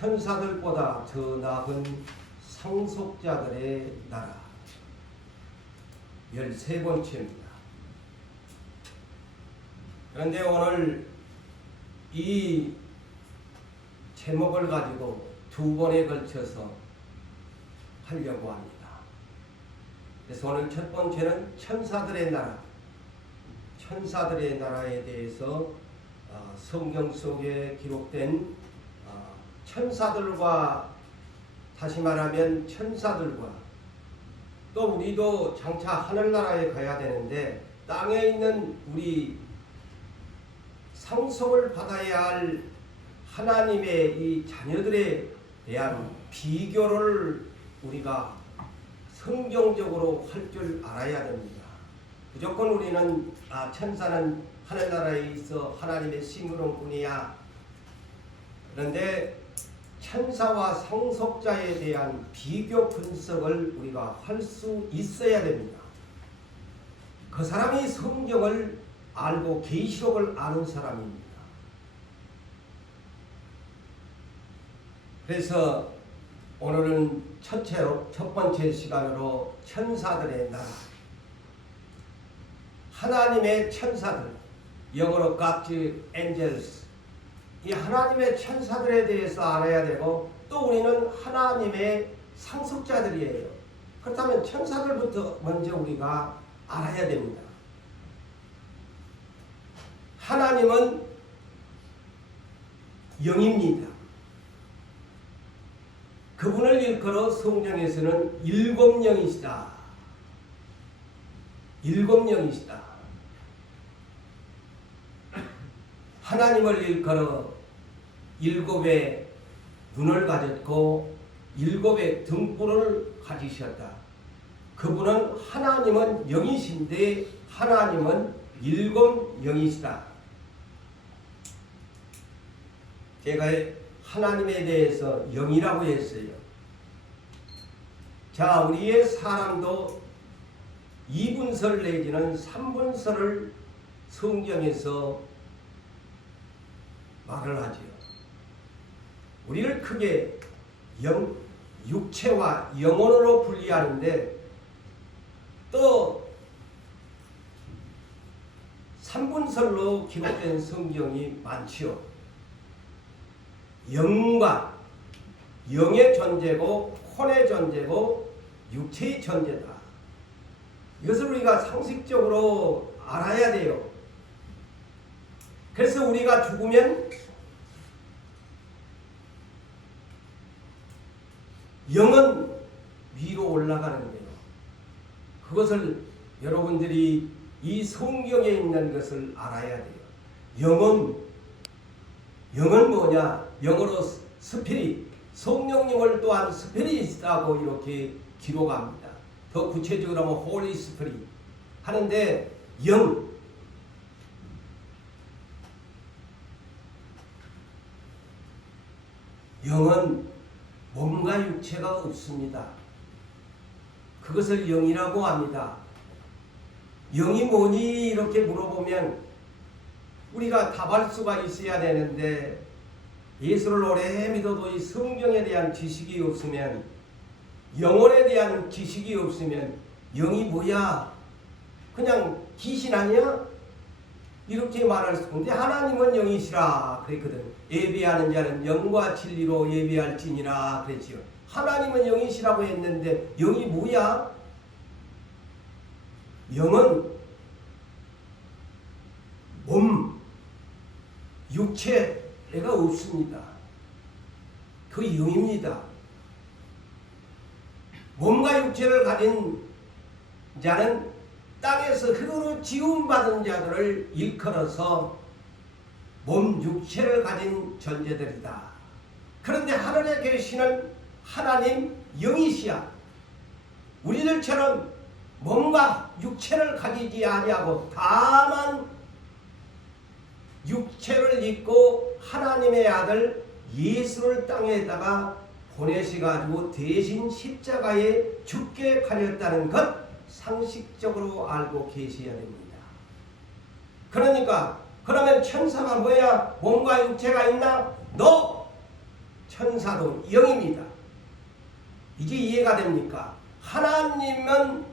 천사들보다 더 나은 상속자들의 나라 13번째입니다. 그런데 오늘 이 제목을 가지고 두 번에 걸쳐서 하려고 합니다. 그래서 오늘 첫 번째는 천사들의 나라, 천사들의 나라에 대해서 성경 속에 기록된 천사들과, 다시 말하면 천사들과, 또 우리도 장차 하늘나라에 가야 되는데 땅에 있는 우리 상속을 받아야 할 하나님의 이 자녀들에 대한 비교를 우리가 성경적으로 할 줄 알아야 됩니다. 무조건 우리는 천사는 하늘나라에 있어 하나님의 심부름꾼이야. 그런데 천사와 상속자에 대한 비교 분석을 우리가 할 수 있어야 됩니다. 그 사람이 성경을 알고 계시록을 아는 사람입니다. 그래서 오늘은 첫 번째 시간으로 천사들의 나라, 하나님의 천사들, 영어로 God's angels, 이 하나님의 천사들에 대해서 알아야 되고, 또 우리는 하나님의 상속자들이에요. 그렇다면 천사들부터 먼저 우리가 알아야 됩니다. 하나님은 영입니다. 그분을 일컬어 성경에서는 일곱 영이시다. 일곱 영이시다. 하나님을 일컬어 일곱의 눈을 가졌고 일곱의 등불을 가지셨다. 그분은 하나님은 영이신데 하나님은 일곱 영이시다. 제가 하나님에 대해서 영이라고 했어요. 자, 우리의 사람도 2분설 내지는 3분설을 성경에서 말을 하지요. 우리를 크게 육체와 영혼으로 분리하는데 또 3분설로 기록된 성경이 많지요. 영과 영의 존재고 혼의 존재고 육체의 존재다. 이것을 우리가 상식적으로 알아야 돼요. 그래서 우리가 죽으면 영은 위로 올라가는 거예요. 그것을 여러분들이 이 성경에 있는 것을 알아야 돼요. 영은 뭐냐? 영어로 스피릿, 성령님을 또한 스피릿이라고 이렇게 기록합니다. 더 구체적으로 하면 홀리 스피릿 하는데, 영은 몸과 육체가 없습니다. 그것을 영이라고 합니다. 영이 뭐니? 이렇게 물어보면 우리가 답할 수가 있어야 되는데, 예수를 오래 믿어도 이 성경에 대한 지식이 없으면, 영혼에 대한 지식이 없으면 영이 뭐야? 그냥 귀신 아니야? 이렇게 말할 수 있는데, 하나님은 영이시라 그랬거든. 예배하는 자는 영과 진리로 예배할지니라 그랬지요. 하나님은 영이시라고 했는데 영이 뭐야? 영은 몸, 육체가 없습니다. 그 영입니다. 몸과 육체를 가진 자는 땅에서 흙으로 지음받은 자들을 일컬어서 몸, 육체를 가진 존재들이다. 그런데 하늘에 계시는 하나님 영이시야. 우리들처럼 몸과 육체를 가지지 아니하고 다만 육체를 입고 하나님의 아들 예수를 땅에다가 보내셔가지고 대신 십자가에 죽게 가렸다는 것 상식적으로 알고 계셔야 됩니다. 그러니까 그러면 천사가 뭐야? 몸과 육체가 있나? 너 천사도 영입니다. 이제 이해가 됩니까? 하나님은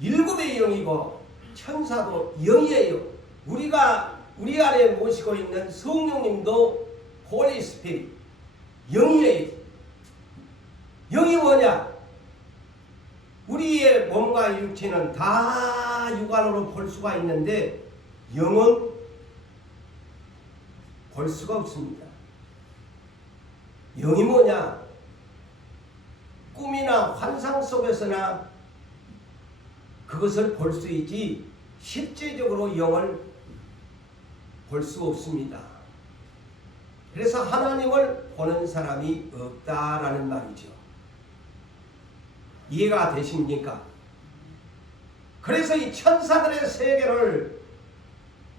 일곱의 영이고 천사도 영이에요. 우리가 우리 안에 모시고 있는 성령님도 홀리 스피릿 영이에요. 영이 뭐냐? 우리의 몸과 육체는 다 육안으로 볼 수가 있는데 영은 볼 수가 없습니다. 영이 뭐냐? 꿈이나 환상 속에서나 그것을 볼 수 있지 실제적으로 영을 볼 수 없습니다. 그래서 하나님을 보는 사람이 없다라는 말이죠. 이해가 되십니까? 그래서 이 천사들의 세계를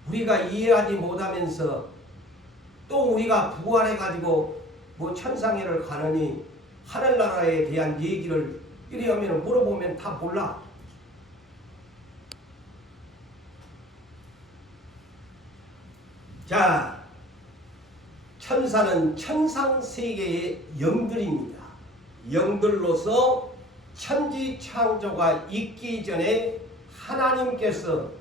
우리가 이해하지 못하면서 또 우리가 부활해가지고 뭐 천상회를 가느니 하늘나라에 대한 얘기를 이리 하면 물어보면 다 몰라. 자, 천사는 천상세계의 영들입니다. 영들로서 천지창조가 있기 전에 하나님께서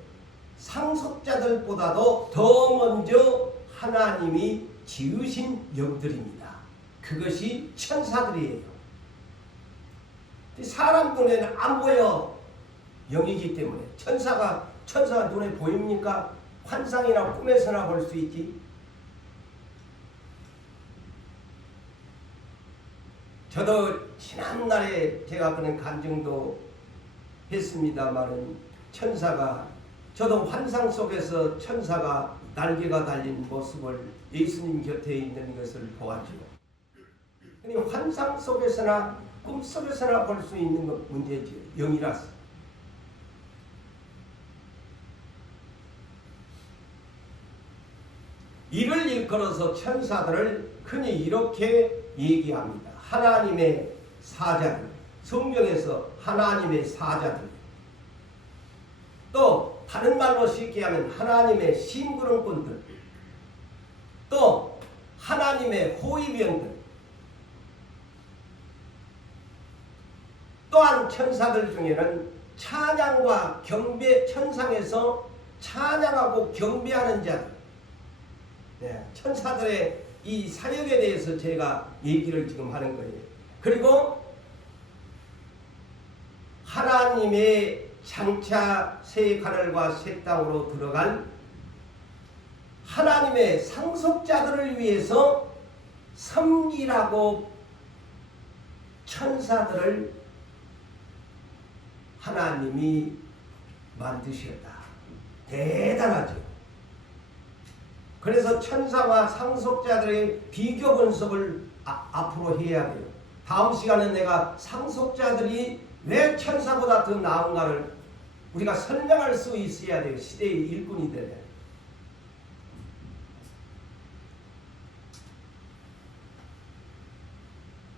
상속자들보다도 더 먼저 하나님이 지으신 영들입니다. 그것이 천사들이에요. 사람 눈에는 안 보여. 영이기 때문에. 천사가 눈에 보입니까? 환상이나 꿈에서나 볼 수 있지. 저도 지난날에 제가 그런 간증도 했습니다마는 천사가 저도 환상 속에서 천사가 날개가 달린 모습을 예수님 곁에 있는 것을 보았죠. 환상 속에서나 꿈 속에서나 볼 수 있는 것 문제죠. 영이라서. 이를 일컬어서 천사들을 흔히 이렇게 얘기합니다. 하나님의 사자들, 성경에서 하나님의 사자들. 또 다른 말로 쉽게 하면 하나님의 심부름꾼들, 또 하나님의 호위병들, 또한 천사들 중에는 찬양과 경배, 천상에서 찬양하고 경배하는 자들, 천사들의 이 사역에 대해서 제가 얘기를 지금 하는 거예요. 그리고 하나님의 장차 새 하늘과 새 땅으로 들어간 하나님의 상속자들을 위해서 섬기라고 천사들을 하나님이 만드셨다. 대단하죠. 그래서 천사와 상속자들의 비교 분석을 앞으로 해야 돼요. 다음 시간에 내가 상속자들이 왜 천사보다 더 나은가를 우리가 설명할 수 있어야 돼요. 시대의 일꾼이 되네.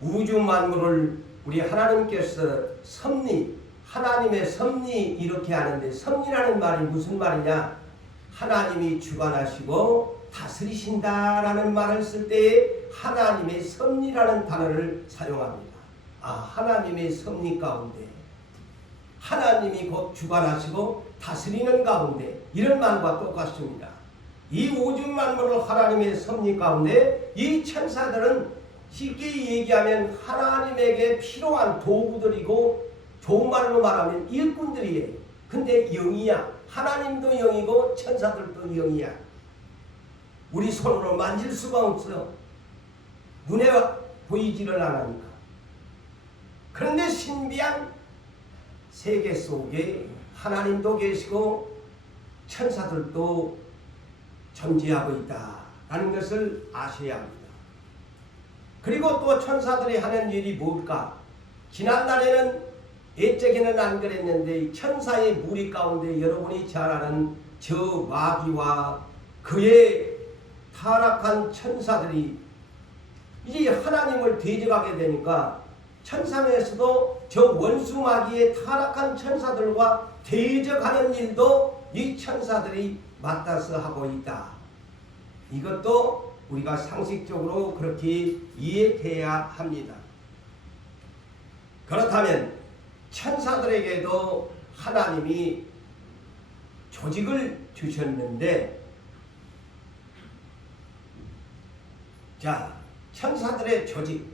우주 만물을 우리 하나님께서 섭리, 하나님의 섭리 이렇게 하는데, 섭리라는 말이 무슨 말이냐? 하나님이 주관하시고 다스리신다라는 말을 쓸 때에 하나님의 섭리라는 단어를 사용합니다. 하나님의 섭리 가운데, 하나님이 곧 주관하시고 다스리는 가운데, 이런 말과 똑같습니다. 이 우주 만물을 하나님의 섭리 가운데 이 천사들은 쉽게 얘기하면 하나님에게 필요한 도구들이고, 좋은 말로 말하면 일꾼들이에요. 근데 영이야. 하나님도 영이고 천사들도 영이야. 우리 손으로 만질 수가 없어요. 눈에 보이지를 않으니까. 그런데 신비한 세계 속에 하나님도 계시고 천사들도 존재하고 있다라는 것을 아셔야 합니다. 그리고 또 천사들이 하는 일이 뭘까? 지난날에는 옛적에는 안 그랬는데 천사의 무리 가운데 여러분이 잘 아는 저 마귀와 그의 타락한 천사들이 이제 하나님을 대적하게 되니까 천상에서도 저 원수 마귀의 타락한 천사들과 대적하는 일도 이 천사들이 맡아서 하고 있다. 이것도 우리가 상식적으로 그렇게 이해해야 합니다. 그렇다면 천사들에게도 하나님이 조직을 주셨는데, 자, 천사들의 조직,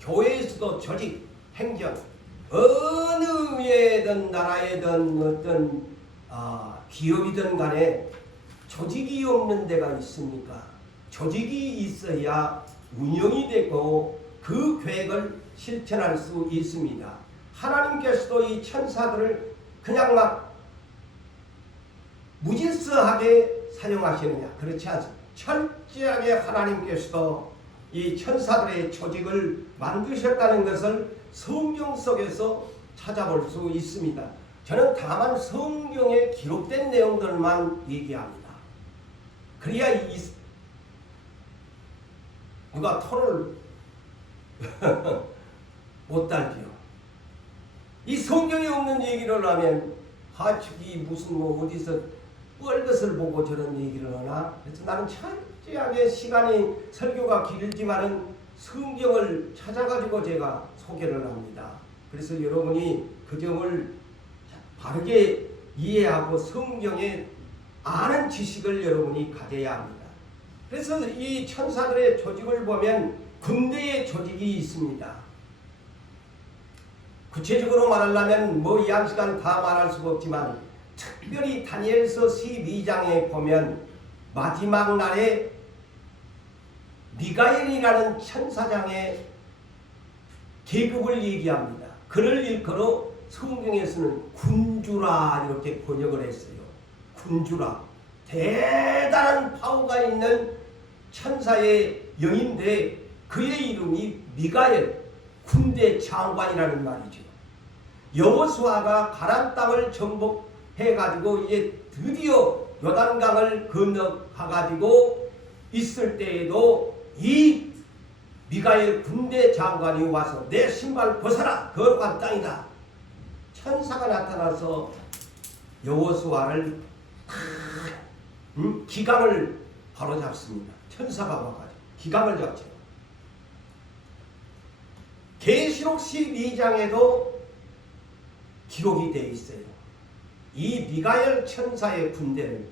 교회에서도 조직, 행정, 어느 위에든 나라에든 어떤 기업이든 간에 조직이 없는 데가 있습니까? 조직이 있어야 운영이 되고 그 계획을 실천할 수 있습니다. 하나님께서도 이 천사들을 그냥 막 무질서하게 사용하시느냐? 그렇지 않습니다. 철저하게 하나님께서도 이 천사들의 조직을 만드셨다는 것을 성경 속에서 찾아볼 수 있습니다. 저는 다만 성경에 기록된 내용들만 얘기합니다. 그래야 누가 토를 못 달지요. 이 성경에 없는 얘기를 하면 저기 무슨 어디서 뻘것을 보고 저런 얘기를 하나? 그래서 나는 철저하게 시간이 설교가 길지만은 성경을 찾아가지고 제가 소개를 합니다. 그래서 여러분이 그 점을 바르게 이해하고 성경에 아는 지식을 여러분이 가져야 합니다. 그래서 이 천사들의 조직을 보면 군대의 조직이 있습니다. 구체적으로 말하려면 이 한 시간 다 말할 수가 없지만, 특별히 다니엘서 12장에 보면 마지막 날에 미가엘이라는 천사장의 계급을 얘기합니다. 그를 일컬어 성경에서는 군주라 이렇게 번역을 했어요. 군주라. 대단한 파워가 있는 천사의 영인데 그의 이름이 미가엘, 군대 장관이라는 말이죠. 여호수아가 가나안 땅을 정복해가지고 이제 드디어 요단강을 건너가가지고 있을 때에도 이 미가엘 군대 장관이 와서 내 신발 벗어라, 거룩한 땅이다. 천사가 나타나서 여호수아를 기강을 바로잡습니다. 천사가 와가지고 기강을 잡죠. 계시록 12장에도 기록이 되어 있어요. 이 미가엘 천사의 군대는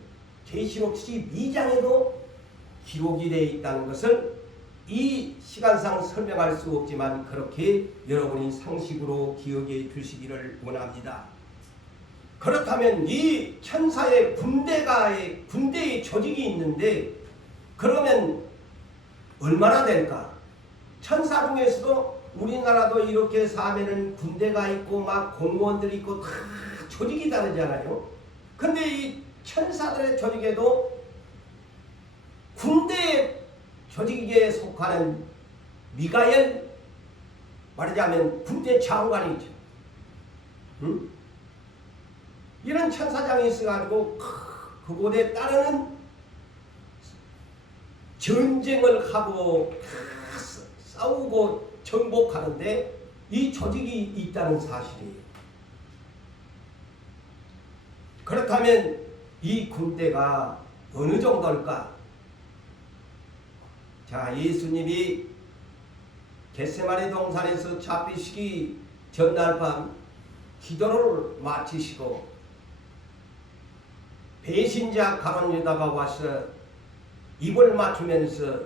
계시록 12장에도 기록이 되어 있다는 것을 이 시간상 설명할 수 없지만 그렇게 여러분이 상식으로 기억해 주시기를 원합니다. 그렇다면 이 천사의 군대의 조직이 있는데 그러면 얼마나 될까? 천사 중에서도 우리나라도 이렇게 사면은 군대가 있고 막 공무원들이 있고 다 조직이 다르잖아요. 근데 이 천사들의 조직에도 군대의 조직에 속하는 미가엘, 말하자면 군대 장관이죠. 이런 천사장이 있어가지고 그곳에 따르는 전쟁을 하고 싸우고 정복하는데 이 조직이 있다는 사실이에요. 그렇다면 이 군대가 어느 정도일까? 자, 예수님이 겟세마네 동산에서 잡히시기 전날 밤 기도를 마치시고 배신자 가룟 유다가 와서 입을 맞추면서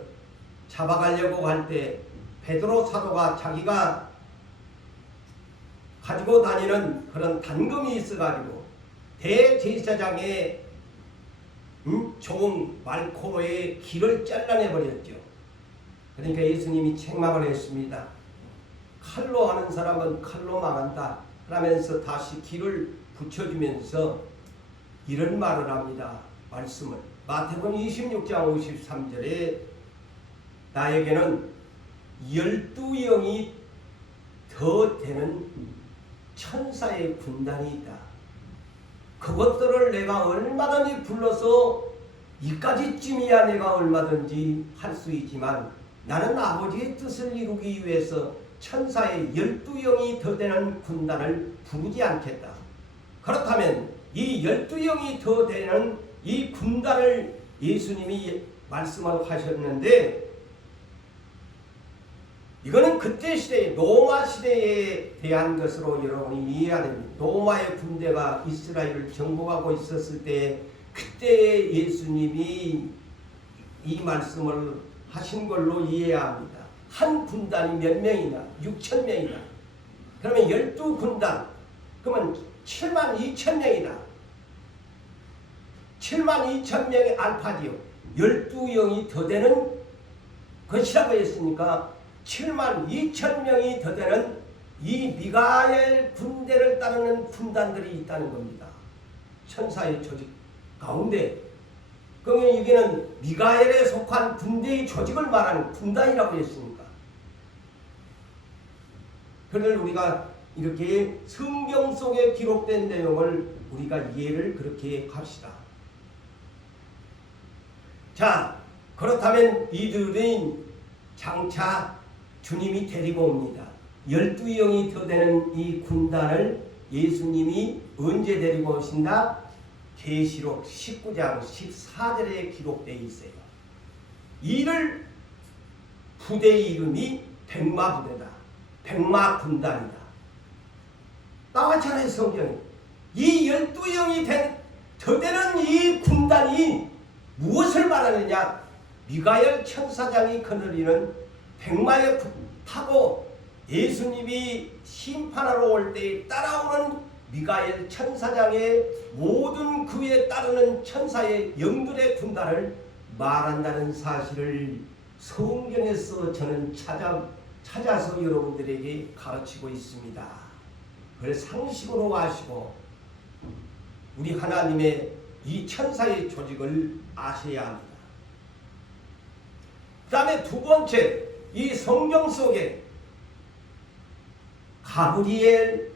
잡아가려고 할 때 베드로 사도가 자기가 가지고 다니는 그런 단검이 있어가지고 대제사장의 종 말코로의 길을 잘라내버렸죠. 그러니까 예수님이 책망을 했습니다. 칼로 하는 사람은 칼로 망한다 라면서 다시 길을 붙여주면서 이런 말을 합니다. 말씀을 마태복음 26장 53절에 나에게는 12영이 더 되는 천사의 군단이 있다. 그것들을 내가 얼마든지 불러서 이까지쯤이야 내가 얼마든지 할 수 있지만 나는 아버지의 뜻을 이루기 위해서 천사의 12영이 더 되는 군단을 부르지 않겠다. 그렇다면 이 12영이 더 되는 이 군단을 예수님이 말씀을 하셨는데 이거는 그때 시대 로마 시대에 대한 것으로 여러분이 이해해야 됩니다. 로마의 군대가 이스라엘을 정복하고 있었을 때 그때 예수님이 이 말씀을 하신 걸로 이해해야 합니다. 한 군단이 몇 명이나? 6천 명이나. 그러면 12군단. 그러면 7만 2천 명이다. 7만 2천 명의 알파지요. 12영이 더 되는 것이라고 했으니까 7만 2천 명이 더 되는 이 미가엘 군대를 따르는 군단들이 있다는 겁니다. 천사의 조직 가운데. 그러면 이게는 미가엘에 속한 군대의 조직을 말하는 군단이라고 했습니까? 그를 우리가 이렇게 성경 속에 기록된 내용을 우리가 이해를 그렇게 합시다. 자, 그렇다면 이들은 장차 주님이 데리고 옵니다. 12영이 더 되는 이 군단을 예수님이 언제 데리고 오신다? 계시록 19장 14절에 기록되어 있어요. 이를 부대의 이름이 백마부대다. 백마군단이다. 나왔잖아요, 성경에. 이 12영이 더 되는 이 군단이 무엇을 말하느냐? 미가엘 천사장이 거느리는 백마에 타고 예수님이 심판하러 올 때 따라오는 미가엘 천사장의 모든 그에 따르는 천사의 영들의 군단을 말한다는 사실을 성경에서 저는 찾아서 여러분들에게 가르치고 있습니다. 그걸 상식으로 아시고 우리 하나님의 이 천사의 조직을 아셔야 합니다. 그 다음에 두 번째, 이 성경 속에 가브리엘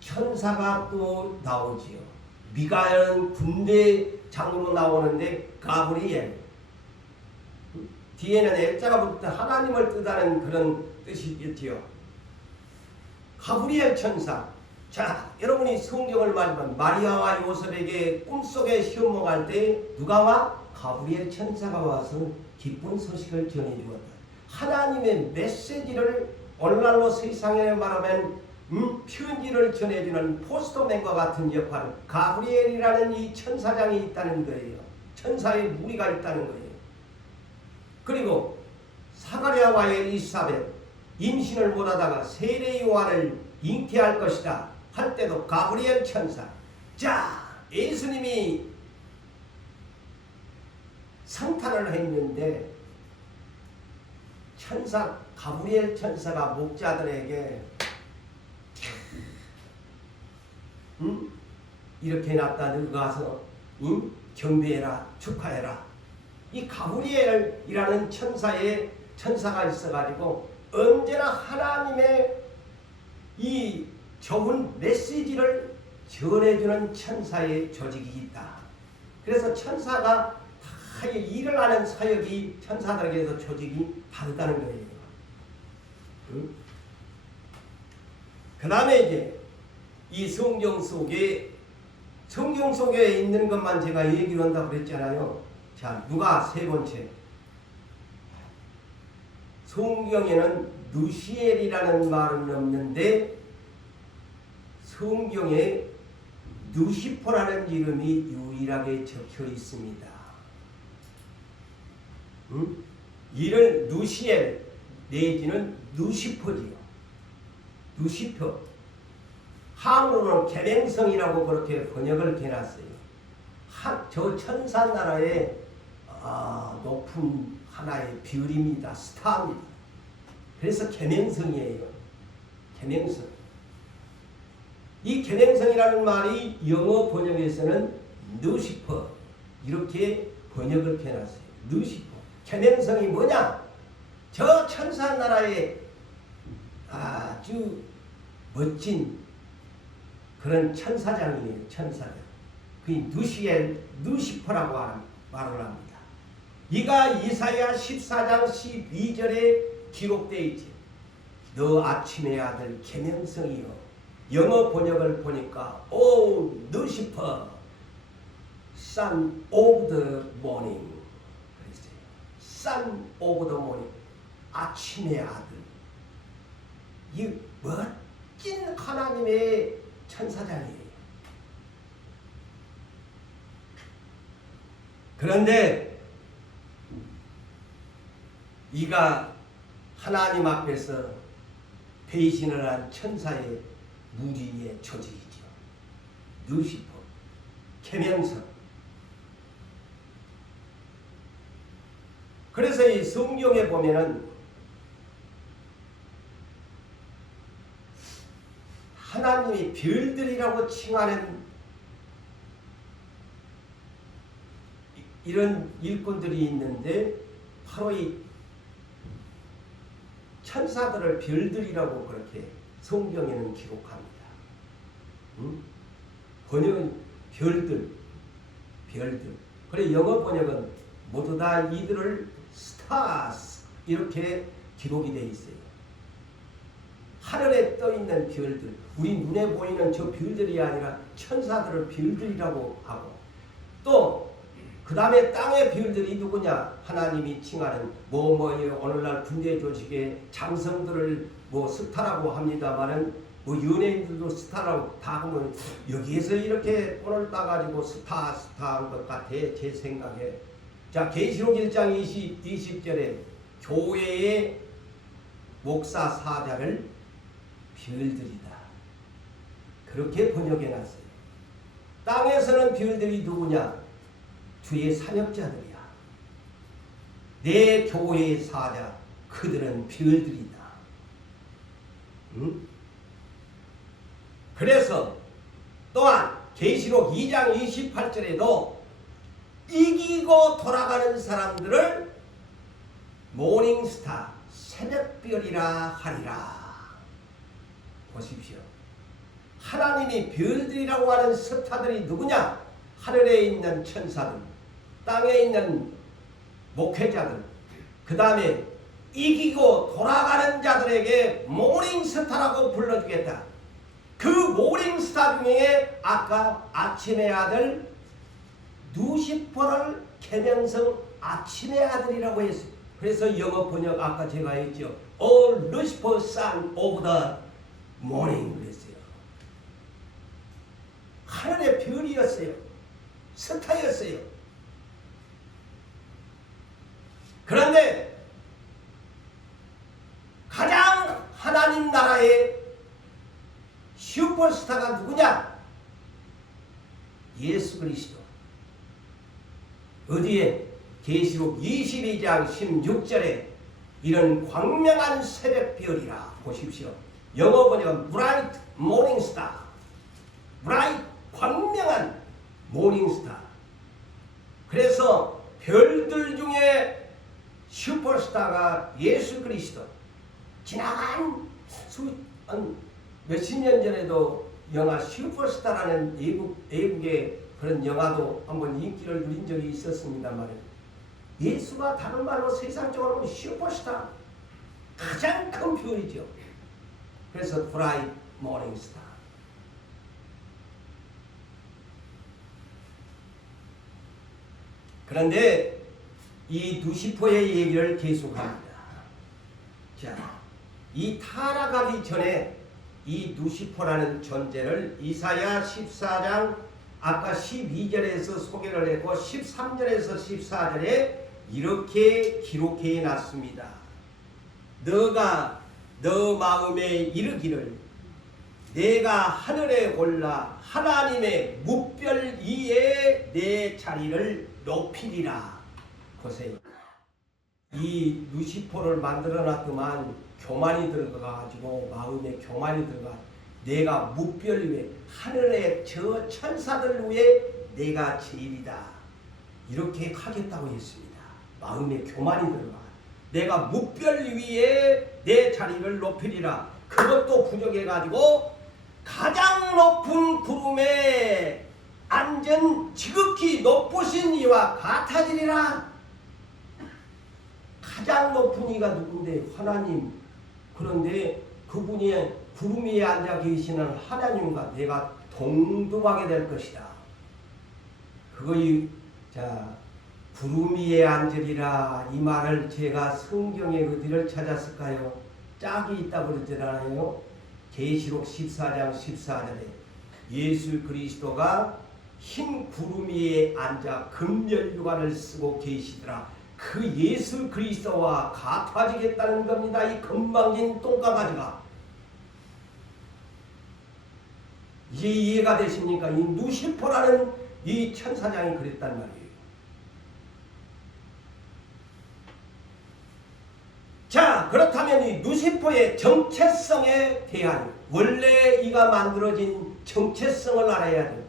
천사가 또 나오지요. 미가엘은 군대장으로 나오는데 가브리엘 뒤에는 L자가 붙어 하나님을 뜻하는 그런 뜻이 있지요. 가브리엘 천사. 자, 여러분이 성경을 말하면 마리아와 요셉에게 꿈속에 시험먹을 때 누가 와? 가브리엘 천사가 와서 기쁜 소식을 전해주었다. 하나님의 메시지를 오늘날로 세상에 말하면 편지를 전해주는 포스터맨과 같은 역할을 가브리엘이라는 이 천사장이 있다는 거예요. 천사의 무리가 있다는 거예요. 그리고 사가랴와 엘리사벳 임신을 못하다가 세례 요한을 잉태할 것이다 할 때도 가브리엘 천사. 자, 예수님이 성탄을 했는데 천사 가브리엘 천사가 목자들에게 이렇게 해놨다. 너가 가서 경배해라, 축하해라. 이 가브리엘이라는 천사가 있어가지고 언제나 하나님의 이 좋은 메시지를 전해주는 천사의 조직이 있다. 그래서 천사가 다 일을 하는 사역이 천사들에게서 조직이 다르다는 거예요. 그 다음에 이제 이 성경 속에 있는 것만 제가 얘기를 한다고 그랬잖아요. 자, 누가 세 번째. 성경에는 누시엘이라는 말은 없는데 성경에 누시퍼라는 이름이 유일하게 적혀 있습니다. 이를 누시엘 내지는 누시퍼지요. 누시퍼. 한국어로는 계명성이라고 그렇게 번역을 해놨어요. 저 천사 나라의 높은 하나의 별입니다. 스타입니다. 그래서 계명성이에요. 계명성. 이 계명성이라는 말이 영어 번역에서는 누시퍼 이렇게 번역을 해놨어요. 누시퍼. 계명성이 뭐냐? 저 천사 나라의 아주 멋진 그런 천사장이에요. 천사장. 그 누시퍼라고 말을 합니다. 이가 이사야 14장 12절에 기록되어 있지. 너 아침의 아들 계명성이요. 영어 번역을 보니까 O Lucifer, son of the morning. Son of the morning. 아침의 아들. 이 멋진 하나님의 천사장이에요. 그런데 이가 하나님 앞에서 배신을 한 천사의 무리의 처지이죠. 루시퍼, 계명성. 그래서 이 성경에 보면은 하나님이 별들이라고 칭하는 이런 일꾼들이 있는데 바로 이 천사들을 별들이라고 그렇게 성경에는 기록합니다. 번역은 별들. 그래 영어 번역은 모두 다 이들을 stars 이렇게 기록이 되어 있어요. 하늘에 떠 있는 별들, 우리 눈에 보이는 저 별들이 아니라 천사들을 별들이라고 하고, 또 그 다음에 땅의 별들이 누구냐? 하나님이 칭하는 오늘날 군대 조직의 장성들을 스타라고 합니다만은 연예인들도 스타라고 다 하면 여기에서 이렇게 오늘 따가지고 스타한 것 같아 제 생각에. 자, 계시록 1장 20절에 교회의 목사 사자를 별들이다. 그렇게 번역해 놨어요. 땅에서는 별들이 누구냐? 주의 사역자들이야. 내 교회의 사자, 그들은 별들이다. 응? 그래서 또한 계시록 2장 28절에도 이기고 돌아가는 사람들을 모닝스타, 새벽별이라 하리라. 보십시오. 하나님이 별들이라고 하는 스타들이 누구냐? 하늘에 있는 천사들, 땅에 있는 목회자들, 그 다음에 이기고 돌아가는 자들에게 모닝스타라고 불러주겠다. 그 모닝스타 중에 아까 아침의 아들 루시퍼를 계명성 아침의 아들이라고 했어요. 그래서 영어 번역 아까 제가 했죠. All Lucifer son of the morning 그랬어요. 하늘의 별이었어요. 스타였어요. 그런데 가장 하나님 나라의 슈퍼스타가 누구냐? 예수 그리스도. 어디에? 계시록 22장 16절에 이런 광명한 새벽별이라. 보십시오. 영어 번역은 bright morning star. bright 광명한 모닝스타. 그래서 별들 중에 슈퍼스타가 예수 그리스도. 지나간 몇십 년 전에도 영화 슈퍼스타라는 외국의 그런 영화도 한번 인기를 누린 적이 있었습니다만, 예수가 다른 말로 세상적으로 보면 슈퍼스타, 가장 큰 별이죠. 그래서 브라이트 모닝스타. 그런데 이 루시퍼의 얘기를 계속합니다. 자, 이 타락하기 전에 이 루시퍼라는 존재를 이사야 14장 아까 12절에서 소개를 했고 13절에서 14절에 이렇게 기록해 놨습니다. 너가 너 마음에 이르기를 내가 하늘에 올라 하나님의 뭇별 위에 내 자리를 높이리라. 보세요. 이 루시퍼를 만들어 놨더만 교만이 들어가가지고 마음에 교만이 들어가 내가 뭇별 위에 하늘의 저 천사들 위에 내가 제일이다. 이렇게 하겠다고 했습니다. 마음에 교만이 들어가 내가 뭇별 위에 내 자리를 높이리라. 그것도 부족해가지고 가장 높은 구름에 앉은 지극히 높으신 이와 같아지리라. 가장 높은 이가 누군데? 하나님. 그런데 그분이 구름 위에 앉아 계시는 하나님과 내가 동등하게 될 것이다. 그거이 자 구름 위에 앉으리라 이 말을 제가 성경에 어디를 찾았을까요? 짝이 있다고 그러잖아요. 계시록 14장 14절에 예수 그리스도가 흰 구름 위에 앉아 금열류관을 쓰고 계시더라. 그 예수 그리스도와 같아지겠다는 겁니다. 이 건방진 똥강아지가. 이제 이해가 되십니까? 이 누시퍼라는 이 천사장이 그랬단 말이에요. 자, 그렇다면 이 누시퍼의 정체성에 대한 원래 이가 만들어진 정체성을 알아야 돼요.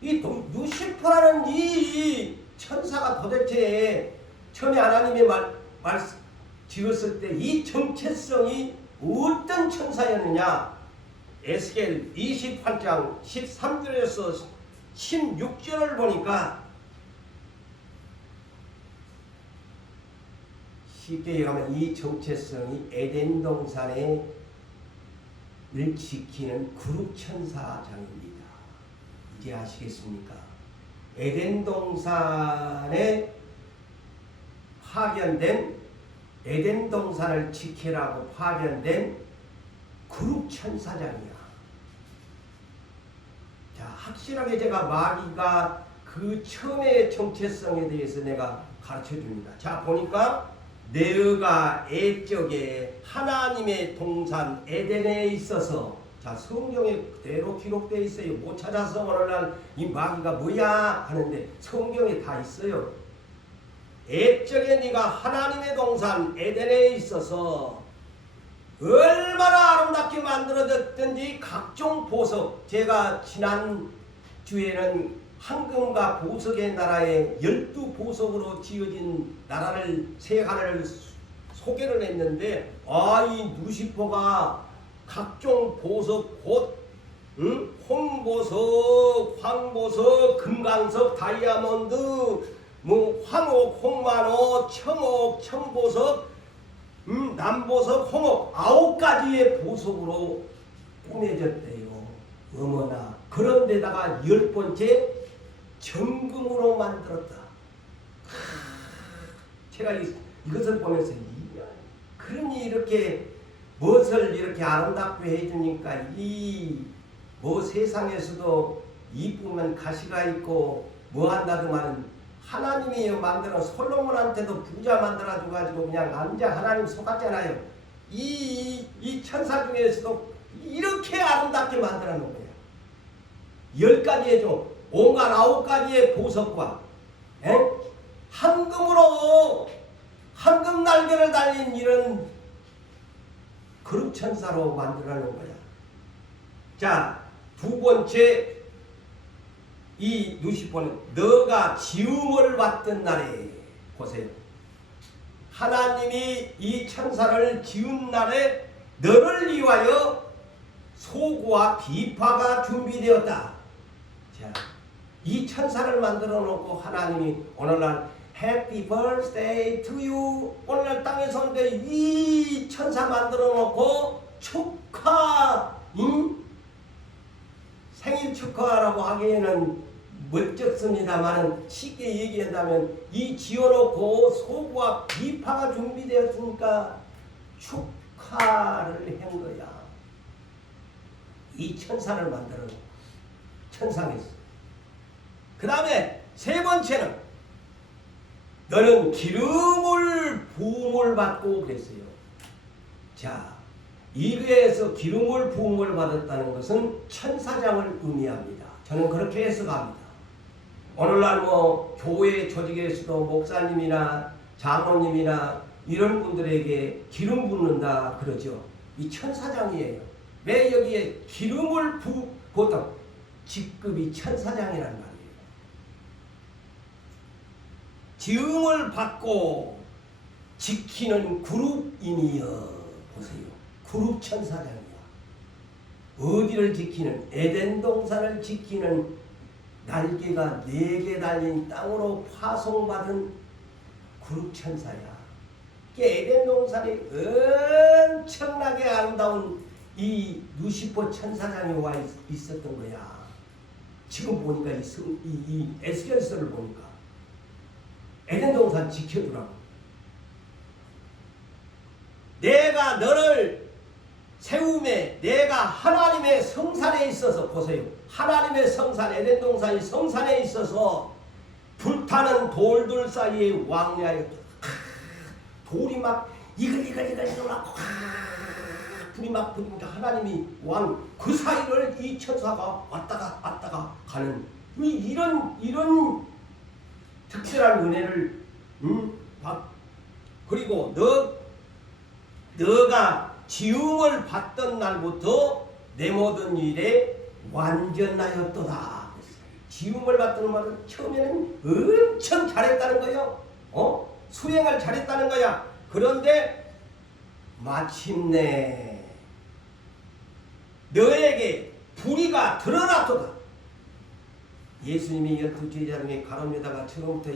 이 누시퍼라는 이 천사가 도대체 처음에 하나님의 말 지었을 때 이 정체성이 어떤 천사였느냐? 에스겔 28장 13절에서 16절을 보니까 쉽게 얘기하면 이 정체성이 에덴 동산을 지키는 그룹천사장입니다. 이제 아시겠습니까? 에덴 동산에 파견된 에덴 동산을 지키라고 파견된 그룹천사장이야. 자, 확실하게 제가 마귀가 그 처음의 정체성에 대해서 내가 가르쳐 줍니다. 자, 보니까 내가 옛적에 하나님의 동산 에덴에 있어서, 자, 성경에 그대로 기록되어 있어요. 못 찾아서 오늘날 이 마귀가 뭐야 하는데 성경에 다 있어요. 옛적에 네가 하나님의 동산 에덴에 있어서 얼마나 아름답게 만들어졌든지 각종 보석, 제가 지난 주에는 황금과 보석의 나라에 12보석으로 지어진 나라를 세 하나를 소개를 했는데, 이 누시퍼가 각종 보석, 곧 홍보석, 황보석, 금강석, 다이아몬드, 황옥, 홍만호, 청옥, 청보석, 남보석, 홍옥 9가지의 보석으로 꾸며졌대요. 어머나. 그런데다가 10번째 정금으로 만들었다. 제가 이것을 보면서 그러니 이렇게 무엇을 이렇게 아름답게 해주니까 세상에서도 이쁘면 가시가 있고 뭐 한다더만 하나님이 만들어 솔로몬한테도 부자 만들어줘가지고 그냥 남자 하나님 속았잖아요. 이 천사 중에서도 이렇게 아름답게 만들어 놓은 거야. 10가지의 종, 온갖 9가지의 보석과 황금으로 황금 날개를 달린 이런 그룹 천사로 만들어 놓은 거야. 자, 두 번째 이 누시퍼는 너가 지음을 받던 날에, 보세요. 하나님이 이 천사를 지은 날에 너를 위하여 소고와 비파가 준비되었다. 자, 이 천사를 만들어 놓고 하나님이 오늘날 Happy birthday to you, 오늘날 땅에서 오는데 이 천사 만들어 놓고 축하, 생일 축하라고 하기에는 멋쩍습니다만 쉽게 얘기한다면 이 지어놓고 소고와 비파가 준비되었으니까 축하를 한 거야. 이 천사를 만들어 천상에서. 그 다음에 세 번째는 너는 기름을 부음을 받고 그랬어요. 자, 이거에서 기름을 부음을 받았다는 것은 천사장을 의미합니다. 저는 그렇게 해석합니다. 오늘날 교회 조직에서도 목사님이나 장로님이나 이런 분들에게 기름 붓는다 그러죠. 이 천사장이에요. 왜 여기에 기름을 보통 직급이 천사장이란 말이에요. 지음을 받고 지키는 그룹인이여. 보세요. 그룹 천사장이야. 어디를 지키는? 에덴 동산을 지키는 날개가 4개 달린 땅으로 파송받은 그룹 천사야. 에덴 동산이 엄청나게 아름다운 이 누시퍼 천사장이 와 있었던 거야. 지금 보니까 이 에스겔서를 보니까 동산 지켜주라고. 내가 너를 세움에 내가 하나님의 성산에 있어서 보세요. 하나님의 성산 에덴 동산이 성산에 있어서 불타는 돌들 사이에 왕래하여 돌이 막 이글이글 놀라고 불이 막 붙으니까 하나님이 왕 그 사이를 이 천사가 왔다가 가는 이런 특별한 은혜를 그리고 너가 지음을 받던 날부터 내 모든 일에 완전하였도다. 지음을 받던 말은 처음에는 엄청 잘했다는 거예요. 수행을 잘했다는 거야. 그런데 마침내 너에게 불의가 드러났도다. 예수님이 12 제자 중에 가룟유다가 처음부터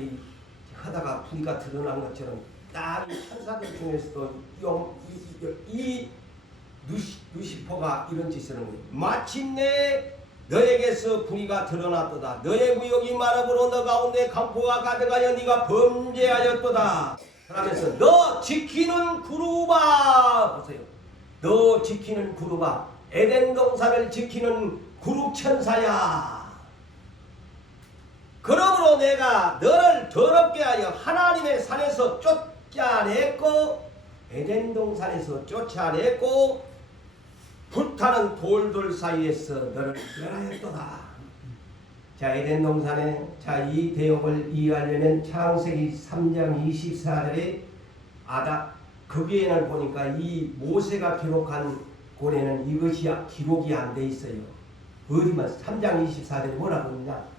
하다가 불의가 드러난 것처럼 딱 이 천사들 중에서도 이 루시퍼가 이런 짓을 하는 거예요. 마침내 너에게서 불의가 드러났도다. 너의 무역이 많음으로 너 가운데 강포가 가득하여 네가 범죄하였도다. 그러면서 너 지키는 그룹아, 보세요. 너 지키는 그룹아, 에덴 동산을 지키는 그룹 천사야. 그러므로 내가 너를 더럽게 하여 하나님의 산에서 쫓아냈고 에덴 동산에서 쫓아냈고 불타는 돌들 사이에서 너를 멸하였도다. 자, 에덴 동산에 이 대목을 이해하려면 창세기 3장 24절에 거기에는 보니까 이 모세가 기록한 고래는 이것이 기록이 안 돼 있어요. 어디만 3장 24절에 뭐라고 했냐?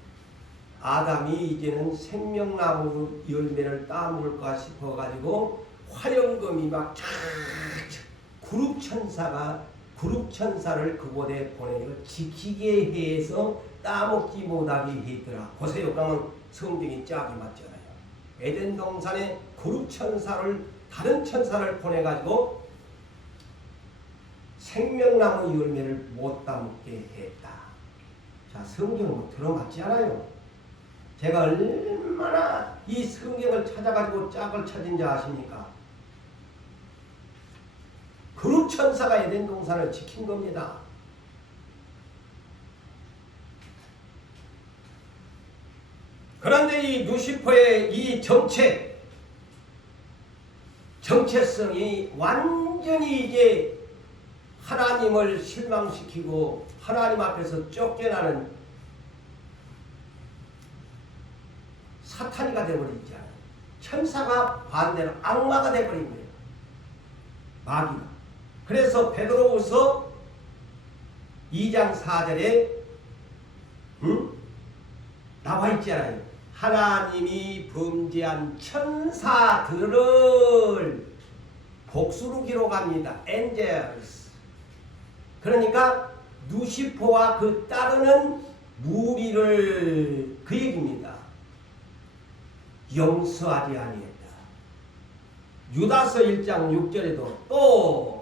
아담이 이제는 생명나무 열매를 따먹을까 싶어가지고 화영금이 막 그룹천사를 그곳에 보내서 지키게 해서 따먹지 못하게 했더라. 보세요. 그러면 성경이 짝이 맞잖아요. 에덴 동산에 다른 천사를 보내가지고 생명나무 열매를 못 따먹게 했다. 자, 성경은 뭐 들어맞지 않아요. 제가 얼마나 이 성경을 찾아가지고 짝을 찾은지 아십니까? 그룹 천사가 에덴 동산을 지킨 겁니다. 그런데 이 루시퍼의 이 정체성이 완전히 이제 하나님을 실망시키고 하나님 앞에서 쫓겨나는 사탄이가 되어버리지 않아요. 천사가 반대로 악마가 되어버린 거예요. 마귀가. 그래서 베드로후서 2장 4절에 나와 있잖아요. 하나님이 범죄한 천사들을 복수로 기록합니다. 엔젤스. 그러니까 루시퍼와 그 따르는 무리를 그 얘기입니다. 용서하지 아니했다. 유다서 1장 6절에도 또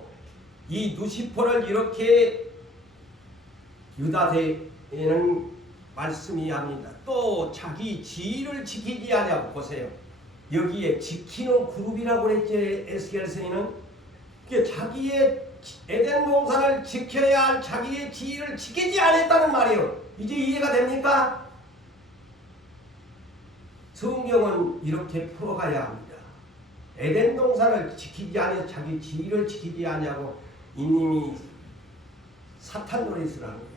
이 루시퍼를 이렇게 유다서에는 말씀이 합니다. 또 자기 지위를 지키지 않냐고. 보세요. 여기에 지키는 그룹이라고 그랬죠. 에스겔서에는 자기의 에덴 동산을 지켜야 할 자기의 지위를 지키지 않았다는 말이에요. 이제 이해가 됩니까? 성경은 이렇게 풀어가야 합니다. 에덴 동산을 지키지 않아서 자기 지위를 지키지 않냐고 이님이 사탄 노릇을 하는 거예요.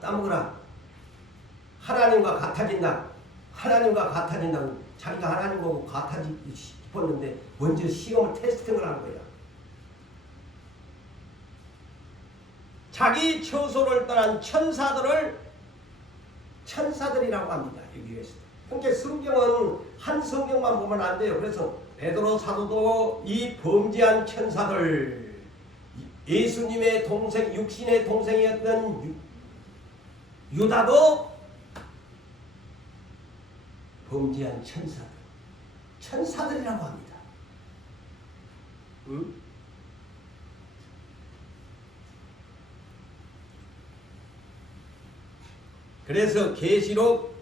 따먹어라. 하나님과 같아진다고 자기가 하나님하고 같아지고 싶었는데 먼저 시험을 테스팅을 한 거야. 자기 처소를 떠난 천사들을 천사들이라고 합니다. 여기에서. 그러니까 성경은 한 성경만 보면 안 돼요. 그래서 베드로 사도도 이 범죄한 천사들, 예수님의 동생, 육신의 동생이었던 유다도 범죄한 천사들이라고 합니다. 응? 그래서 계시록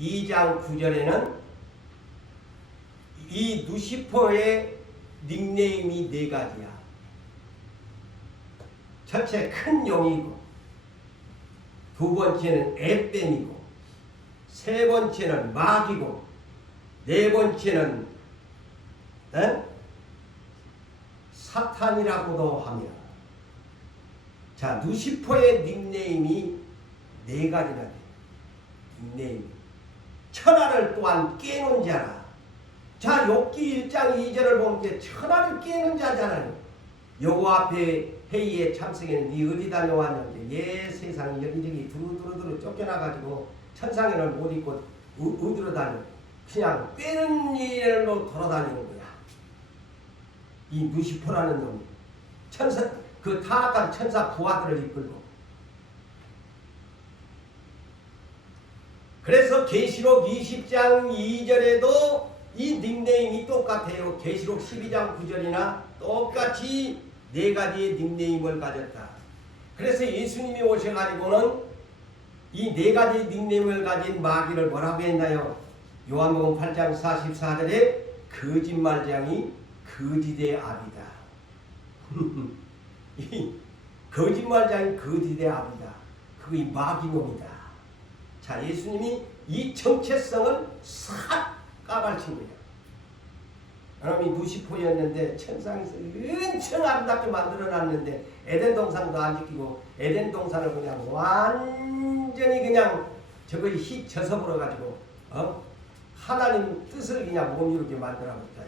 2장 9절에는 이 루시퍼의 닉네임이 네 가지야. 첫째 큰 용이고, 두 번째는 앱뱀이고, 세 번째는 마귀고, 네 번째는 사탄이라고도 하며. 자, 루시퍼의 닉네임이 네 가지나 돼. 닉네임. 천하를 또한 깨는 자라. 자, 욥기 1장 2절을 보면 천하를 깨는 자잖아요. 여호와 앞에 회의에 참석에는 네 어디 다녀왔는지. 예, 세상에 여기저기 두루두루 쫓겨나가지고 천상에는 못 있고 어디로 다녀. 그냥 꿰는 일로 돌아다니는 거야. 이 루시퍼라는 놈이 천사, 그 타락한 천사 부하들을 이끌고. 그래서 계시록 20장 2절에도 이 닉네임이 똑같아요. 계시록 12장 9절이나 똑같이 네 가지의 닉네임을 가졌다. 그래서 예수님이 오셔가지고는 이 네 가지 닉네임을 가진 마귀를 뭐라고 했나요? 요한복음 8장 44절에 거짓말장이 거짓의 압이다. 이 거짓말장이 거짓의 압이다. 그게 마귀놈이다. 자, 예수님이 이 정체성을 싹 까발친 거예요. 그놈이 루시퍼였는데 천상에서 엄청 아름답게 만들어놨는데 에덴 동산도 안 지키고 에덴 동산을 그냥 완전히 그냥 저거에 희 져서 불어가지고 하나님 뜻을 그냥 못 이루게 만들어버렸다.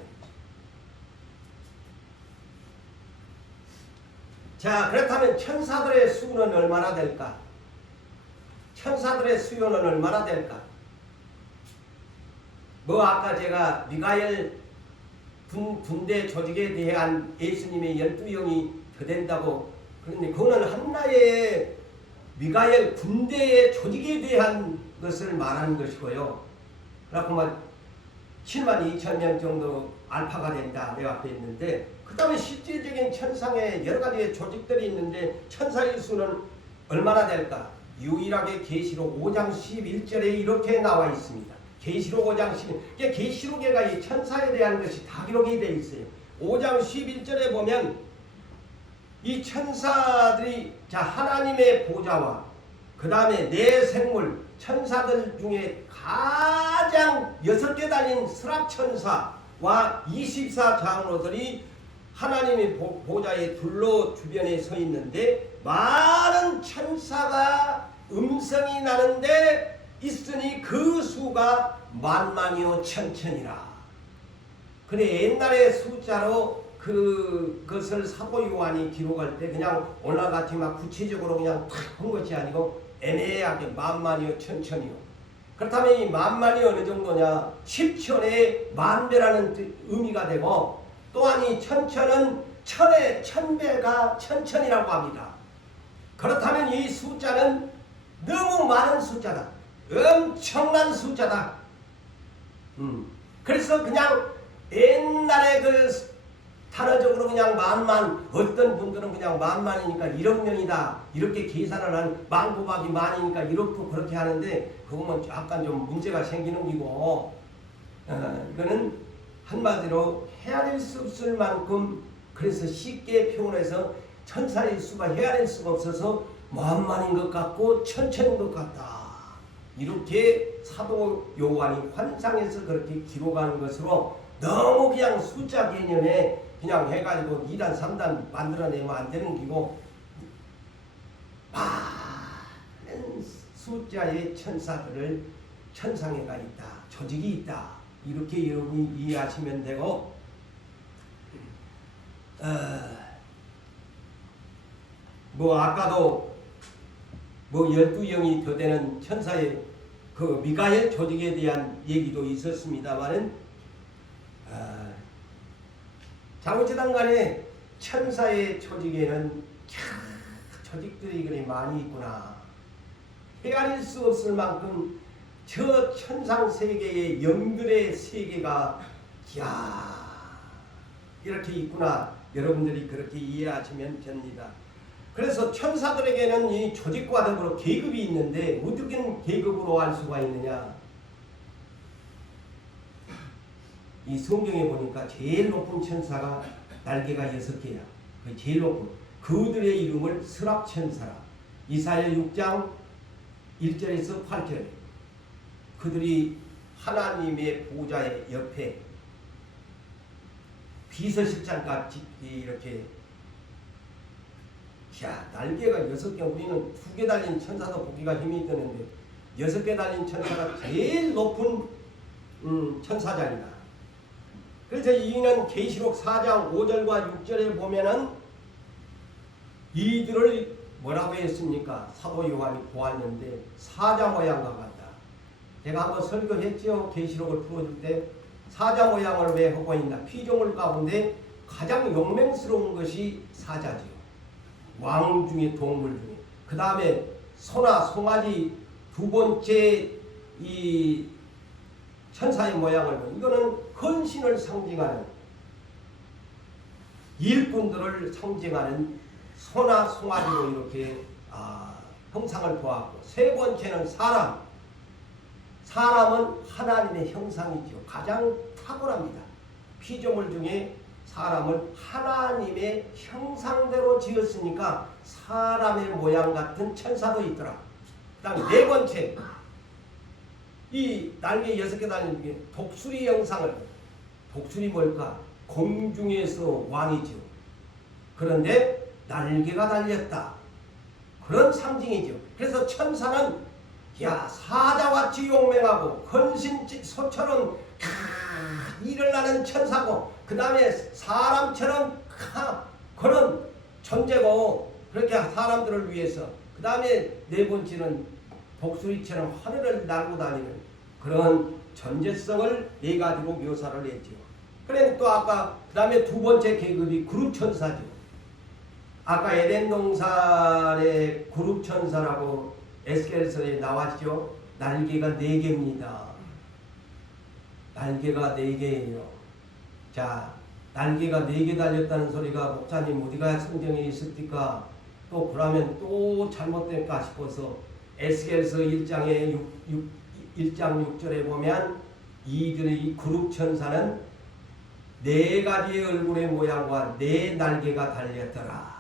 자, 그렇다면 천사들의 수는 얼마나 될까? 천사들의 수요는 얼마나 될까? 뭐 아까 제가 미가엘 군대 조직에 대한 예수님의 12영이 더 된다고 그런데 그거는 한나의 미가엘 군대의 조직에 대한 것을 말하는 것이고요. 그래갖고 막 7만 2천 명 정도 알파가 된다 내 앞에 있는데, 그 다음에 실질적인 천상의 여러 가지의 조직들이 있는데 천사의 수는 얼마나 될까? 유일하게 계시록 5장 11절에 이렇게 나와 있습니다. 계시록 5장 11절. 계시록에가 이 천사에 대한 것이 다 기록이 되어 있어요. 5장 11절에 보면 이 천사들이 자 하나님의 보좌와 그 다음에 내 생물 천사들 중에 가장 6개 달린 스랍천사와 24장로들이 하나님의 보좌의 둘로 주변에 서 있는데 많은 천사가 음성이 나는데 있으니 그 수가 만만이요 천천이라. 그래 옛날의 숫자로 그것을 사도 요한이 기록할 때 그냥 오늘같이 막 구체적으로 그냥 탁 한 것이 아니고 애매하게 만만이요 천천이요. 그렇다면 이 만만이 어느 정도냐? 10천의 만배라는 의미가 되고, 또한 이 천천은 천의 천배가 천천이라고 합니다. 그렇다면 이 숫자는 너무 많은 숫자다. 엄청난 숫자다. 그래서 그냥 옛날에 그 단어적으로 그냥 만만, 어떤 분들은 그냥 만만이니까 1억 명이다 이렇게 계산을 한 만 곱하기 만이니까 1억도 그렇게 하는데 그거는 약간 좀 문제가 생기는 기고, 이거는 한마디로 헤아릴 수 없을 만큼, 그래서 쉽게 표현해서 천사의 수가 헤아릴 수가 없어서 만만인 것 같고 천천인 것 같다. 이렇게 사도 요한이 환상에서 그렇게 기록하는 것으로 너무 그냥 숫자 개념에 그냥 해가지고 2단 3단 만들어내면 안 되는 기고, 많은 숫자의 천사들을 천상에가 있다, 조직이 있다, 이렇게 여러분이 이해하시면 되고, 뭐 아까도 뭐 12영이 더 되는 천사의 그 미가엘 조직에 대한 얘기도 있었습니다만은, 장우지당 간에 천사의 조직에는 조직들이 그리 많이 있구나. 헤아릴 수 없을 만큼 저 천상 세계의 영들의 세계가 이렇게 있구나. 여러분들이 그렇게 이해하시면 됩니다. 그래서 천사들에게는 이 조직과 더불어 계급이 있는데 어떻게 계급으로 알 수가 있느냐? 이 성경에 보니까 제일 높은 천사가 날개가 6개야. 그 제일 높은. 그들의 이름을 스랍천사라. 이사야 6장 1절에서 8절. 그들이 하나님의 보좌의 옆에 비서실장같이 이렇게, 야, 날개가 6개, 우리는 2개 달린 천사도 보기가 힘이 드는데 6개 달린 천사가 제일 높은 천사장이다. 그래서 이는 계시록 4장 5절과 6절에 보면은 이들을 뭐라고 했습니까? 사도 요한이 보았는데 사자 모양과 같다. 제가 한번 설교했죠. 계시록을 풀어줄 때 사자 모양을 왜 하고 있나? 피조물 가운데 가장 용맹스러운 것이 사자지요. 왕 중에, 동물 중에. 그 다음에 소나 송아지 두 번째 이 천사의 모양을 보면 이거는 헌신을 상징하는, 일꾼들을 상징하는 소나 송아지로 이렇게 형상을 보았고, 세 번째는 사람은 하나님의 형상이죠. 가장 탁월합니다. 피조물 중에 사람을 하나님의 형상대로 지었으니까 사람의 모양 같은 천사도 있더라. 그 다음 네 번째, 이 날개 6개 달린 게 독수리 형상을, 독수리 뭘까? 공중에서 왕이죠. 그런데 날개가 달렸다. 그런 상징이죠. 그래서 천사는 야, 사자같이 용맹하고 헌신 소처럼 일을 하는 천사고, 그 다음에 사람처럼 그런 존재고, 그렇게 사람들을 위해서, 그 다음에 네 번째는 독수리처럼 하늘을 날고 다니는 그런 존재성을 네 가지로 묘사를 했죠. 그래 또 아까 그 다음에 두 번째 계급이 그룹천사죠. 아까 에덴 동산의 그룹천사라고 에스겔서에 나왔죠. 날개가 4개입니다. 날개가 4개예요. 자, 날개가 4개 달렸다는 소리가 목사님 어디가 성경에 있습니까? 또 그러면 또 잘못될까 싶어서 에스겔서 1장 6절에 보면 이들의 그룹천사는 4가지의 얼굴의 모양과 4날개가 달렸더라.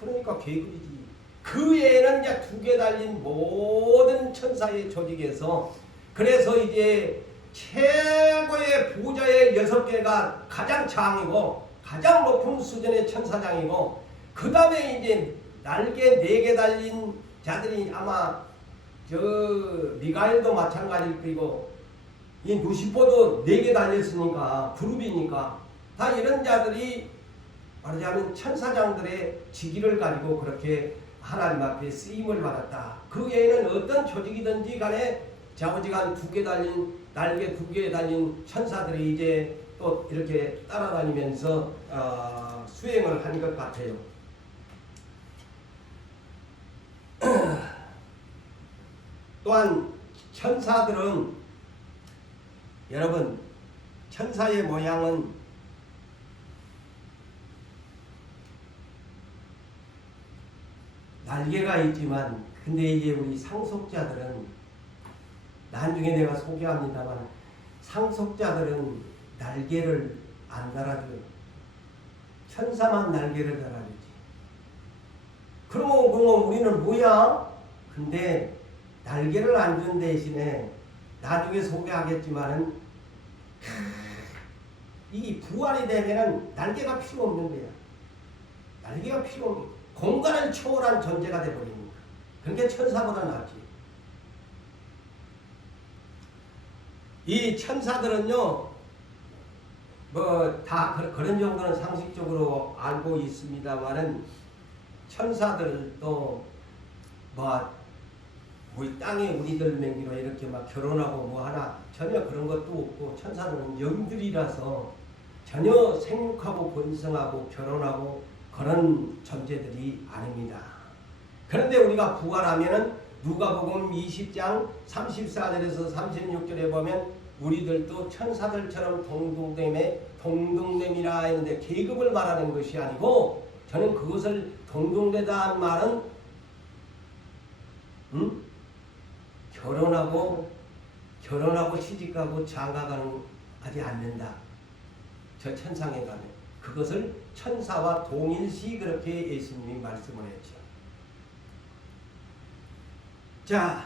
그러니까 계급이지. 그 외에는 이제 2개 달린 모든 천사의 조직에서, 그래서 이제 최고의 보좌의 6개가 가장 장이고 가장 높은 수준의 천사장이고, 그 다음에 이제 날개 4개 달린 자들이 아마 저 미가엘도 마찬가지일 거고, 이 루시퍼도 4개 달렸으니까 그룹이니까 다 이런 자들이 말하자면 천사장들의 직위를 가지고 그렇게 하나님 앞에 쓰임을 받았다. 그 외에는 어떤 조직이든지 간에 좌우지간 2개 달린, 날개 2개 달린 천사들이 이제 또 이렇게 따라다니면서 수행을 한 것 같아요. 또한 천사들은, 여러분, 천사의 모양은 날개가 있지만, 근데 이제 우리 상속자들은, 나중에 내가 소개합니다만, 상속자들은 날개를 안 달아줘요. 천사만 날개를 달아주지. 그러면 우리는 뭐야? 근데 날개를 안 준 대신에 나중에 소개하겠지만은 이 부활이 되면은 날개가 필요 없는 거야. 날개가 필요 없는 거야. 공간을 초월한 존재가 되어버립니다. 그러니까 천사보다 낫지. 이 천사들은요, 뭐 다 그런 정도는 상식적으로 알고 있습니다만은, 천사들도 뭐 땅에 우리들 맹기로 이렇게 막 결혼하고 뭐 하나, 전혀 그런 것도 없고, 천사들은 영들이라서 전혀 생육하고 번성하고 결혼하고 그런 존재들이 아닙니다. 그런데 우리가 부활하면은 누가복음 20장 34절에서 36절에 보면 우리들도 천사들처럼 동등됨이라 했는데, 계급을 말하는 것이 아니고, 저는 그것을 동등되다 한 말은 결혼하고 결혼하고 시집가고 장가가는 하지 않는다. 저 천상에 가면 그것을 천사와 동일시 그렇게 예수님이 말씀을 했죠. 자,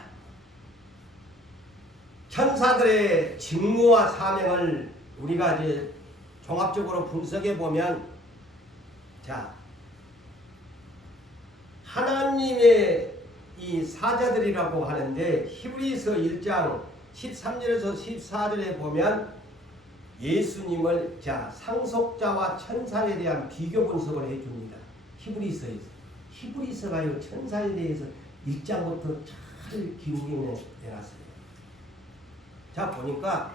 천사들의 직무와 사명을 우리가 이제 종합적으로 분석해 보면, 자, 하나님의 이 사자들이라고 하는데 히브리서 1장 13절에서 14절에 보면 예수님을 상속자와 천사에 대한 비교 분석을 해줍니다. 히브리서에서. 히브리서가요 천사에 대해서 1장부터 잘 기록해 내놨어요. 자, 보니까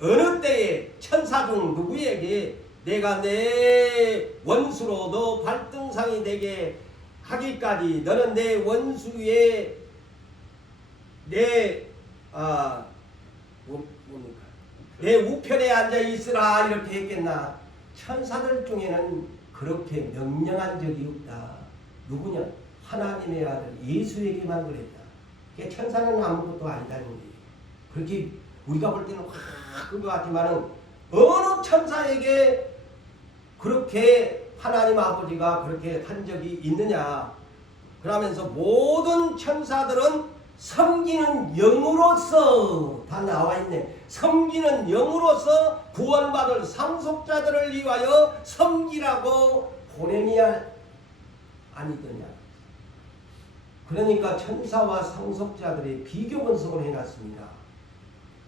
어느 때에 천사 중 누구에게 내가 내 원수로 너 발등상이 되게 하기까지 너는 내 원수의 내 우편에 앉아 있으라 이렇게 했겠나. 천사들 중에는 그렇게 명령한 적이 없다. 누구냐? 하나님의 아들 예수에게만 그랬다. 그러니까 천사는 아무것도 아니다는 거예요. 그렇게 우리가 볼 때는 확 그거 같지만은 어느 천사에게 그렇게 하나님 아버지가 그렇게 한 적이 있느냐. 그러면서 모든 천사들은 섬기는 영으로서 다 나와 있네. 섬기는 영으로서 구원받을 상속자들을 위하여 섬기라고 보냄이야 아니더냐. 그러니까 천사와 상속자들의 비교 분석을 해놨습니다.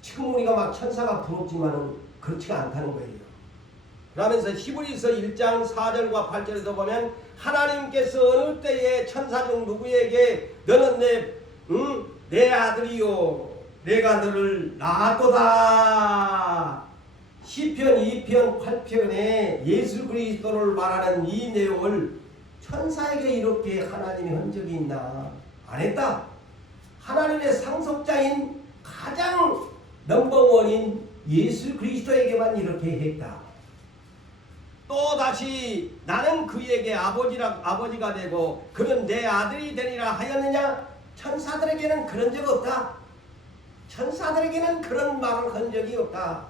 지금 우리가 막 천사가 부럽지만은 그렇지가 않다는 거예요. 그러면서 히브리서 1장 4절과 8절에서 보면 하나님께서 어느 때에 천사 중 누구에게 너는 내 아들이요 내가 너를 낳았도다. 시편 2편 8편에 예수 그리스도를 말하는 이 내용을 천사에게 이렇게 하나님이 한 적이 있나? 안 했다. 하나님의 상속자인 가장 넘버원인 예수 그리스도에게만 이렇게 했다. 또 다시 나는 그에게 아버지가 되고 그는 내 아들이 되리라 하였느냐? 천사들에게는 그런 적 없다. 천사들에게는 그런 말을 한 적이 없다.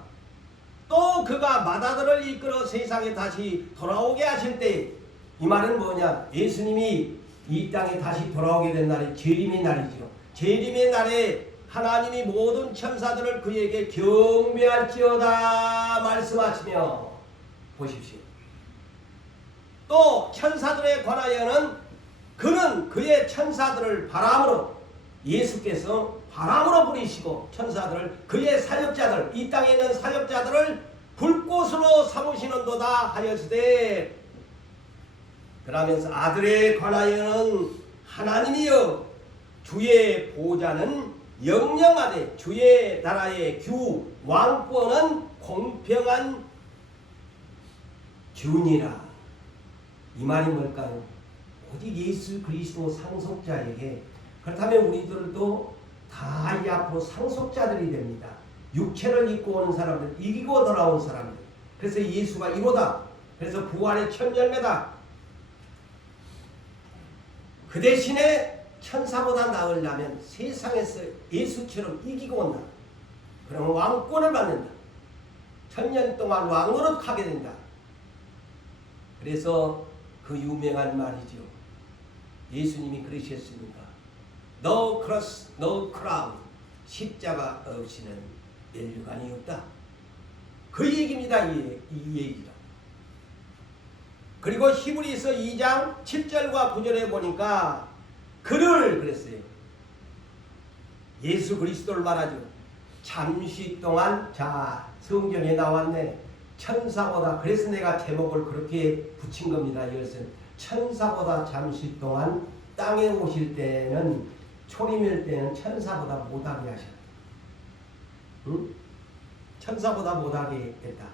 또 그가 맏아들을 이끌어 세상에 다시 돌아오게 하실 때 이 말은 뭐냐? 예수님이 이 땅에 다시 돌아오게 된 날이 재림의 날이죠. 재림의 날에 하나님이 모든 천사들을 그에게 경배할지어다 말씀하시며 보십시오. 또 천사들에 관하여는 그는 그의 천사들을 바람으로 예수께서 바람으로 부리시고 천사들을 그의 사역자들 이 땅에 있는 사역자들을 불꽃으로 삼으시는도다 하였으되 그러면서 아들에 관하여는 하나님이여 주의 보좌는 영영하되 주의 나라의 규 왕권은 공평한 균이라. 이 말이 뭘까요? 오직 예수 그리스도 상속자에게. 그렇다면 우리들도 다 이 앞으로 상속자들이 됩니다. 육체를 입고 오는 사람들, 이기고 돌아온 사람들. 그래서 예수가 1호다. 그래서 부활의 첫 열매다. 그 대신에 천사보다 나으려면 세상에서 예수처럼 이기고 온다. 그러면 왕권을 받는다. 1000년 동안 왕으로 가게 된다. 그래서 그 유명한 말이죠. 예수님이 그러셨습니다. No cross, no crown. 십자가 없이는 멸류관이 없다. 그 얘기입니다. 이 얘기가. 그리고 히브리서 2장 7절과 9절에 보니까 그를 그랬어요. 예수 그리스도를 말하죠. 잠시 동안 성경에 나왔네. 천사보다. 그래서 내가 제목을 그렇게 붙인 겁니다. 이것은 천사보다 잠시 동안 땅에 오실 때는 초림일 때는 천사보다 못하게 하셨다. 응? 천사보다 못하게 했다.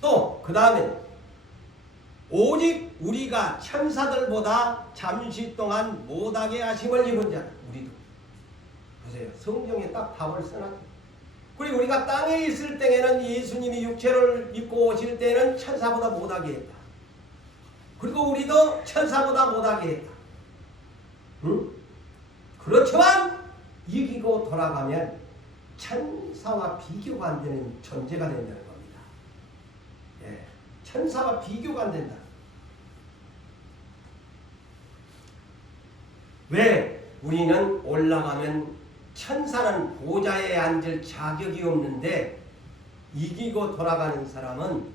또 그 다음에 오직 우리가 천사들보다 잠시 동안 못하게 하심을 입은 자. 우리도 보세요. 성경에 딱 답을 써놨죠. 그리고 우리가 땅에 있을 때에는 예수님이 육체를 입고 오실 때는 천사보다 못하게 했다. 그리고 우리도 천사보다 못하게 했다. 응? 그렇지만 이기고 돌아가면 천사와 비교가 안 되는 존재가 된다는 겁니다. 예, 천사와 비교가 안 된다. 왜? 우리는 올라가면 천사는 보좌에 앉을 자격이 없는데 이기고 돌아가는 사람은